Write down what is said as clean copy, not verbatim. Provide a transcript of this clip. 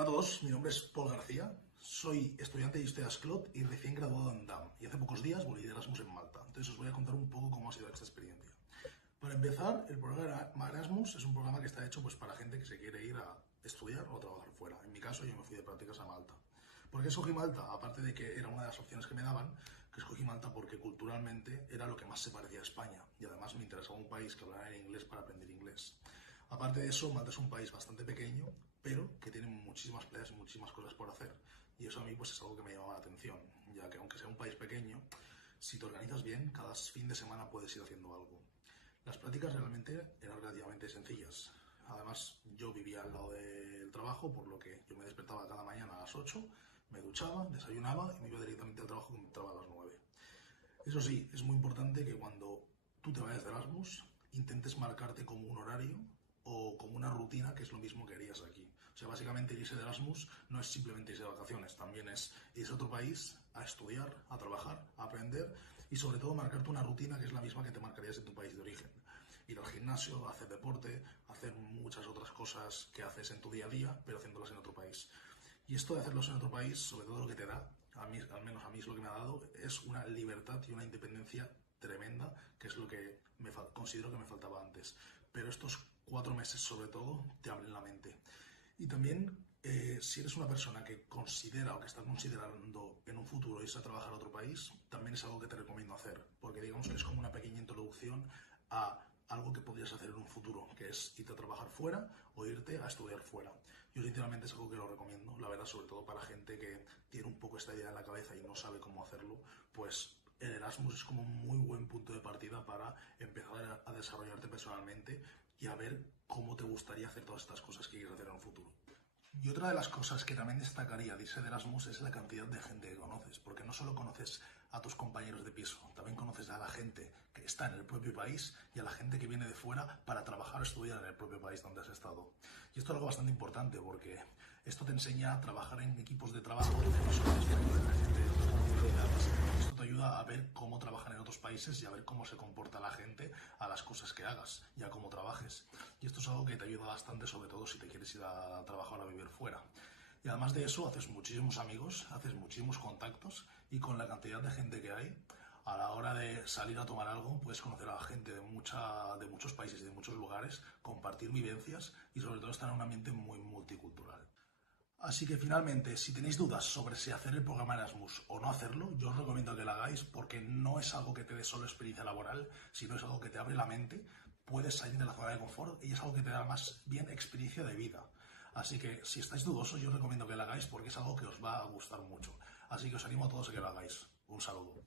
Hola a todos, mi nombre es Paul García, soy estudiante de Historia Clot y recién graduado en DAM, y hace pocos días volví de Erasmus en Malta, entonces os voy a contar un poco cómo ha sido esta experiencia. Para empezar, el programa Erasmus es un programa que está hecho pues, para gente que se quiere ir a estudiar o a trabajar fuera. En mi caso, yo me fui de prácticas a Malta. ¿Por qué escogí Malta? Aparte de que era una de las opciones que me daban, que escogí Malta porque culturalmente era lo que más se parecía a España y además me interesaba un país que hablara en inglés para aprender inglés. Aparte de eso, Malta es un país bastante pequeño, pero que tiene muchísimas playas y muchísimas cosas por hacer. Y eso a mí pues, es algo que me llamaba la atención, ya que aunque sea un país pequeño, si te organizas bien, cada fin de semana puedes ir haciendo algo. Las prácticas realmente eran relativamente sencillas. Además, yo vivía al lado del trabajo, por lo que yo me despertaba cada mañana a las 8, me duchaba, desayunaba y me iba directamente al trabajo que entraba a las 9. Eso sí, es muy importante que cuando tú te vayas de Erasmus, intentes marcarte como un horario o como una rutina que es lo mismo que harías aquí. O sea, básicamente irse de Erasmus no es simplemente irse de vacaciones, también es irse a otro país a estudiar, a trabajar, a aprender y sobre todo marcarte una rutina que es la misma que te marcarías en tu país de origen. Ir al gimnasio, hacer deporte, hacer muchas otras cosas que haces en tu día a día, pero haciéndolas en otro país. Y esto de hacerlos en otro país, sobre todo lo que te da, a mí, al menos a mí es lo que me ha dado, es una libertad y una independencia tremenda, que es lo que considero que me faltaba antes. Pero estos 4 meses, sobre todo, te abren la mente. Y también, si eres una persona que considera o que está considerando en un futuro irse a trabajar a otro país, también es algo que te recomiendo hacer, porque digamos que es como una pequeña introducción a algo que podrías hacer en un futuro, que es irte a trabajar fuera o irte a estudiar fuera. Yo sinceramente es algo que lo recomiendo, la verdad, sobre todo para gente que tiene un poco esta idea en la cabeza y no sabe cómo hacerlo, pues el Erasmus es como un muy buen punto de partida para empezar a desarrollarte personalmente y a ver cómo te gustaría hacer todas estas cosas que quieres hacer en un futuro. Y otra de las cosas que también destacaría de irse de Erasmus es la cantidad de gente que conoces, porque no solo conoces a tus compañeros de piso, también conoces a la gente que está en el propio país y a la gente que viene de fuera para trabajar o estudiar en el propio país donde has estado. Y esto es algo bastante importante porque esto te enseña a trabajar en equipos de trabajo que no solo es gente esto te ayuda a ver cómo trabajan en otros países y a ver cómo se comporta la gente a las cosas que hagas y a cómo trabajes. Y esto es algo que te ayuda bastante, sobre todo si te quieres ir a trabajar o a vivir fuera. Y además de eso, haces muchísimos amigos, haces muchísimos contactos y con la cantidad de gente que hay, a la hora de salir a tomar algo, puedes conocer a la gente de muchos países y de muchos lugares, compartir vivencias y sobre todo estar en un ambiente muy multicultural. Así que finalmente, si tenéis dudas sobre si hacer el programa Erasmus o no hacerlo, yo os recomiendo que lo hagáis porque no es algo que te dé solo experiencia laboral, sino es algo que te abre la mente, puedes salir de la zona de confort y es algo que te da más bien experiencia de vida. Así que si estáis dudosos, yo os recomiendo que lo hagáis porque es algo que os va a gustar mucho. Así que os animo a todos a que lo hagáis. Un saludo.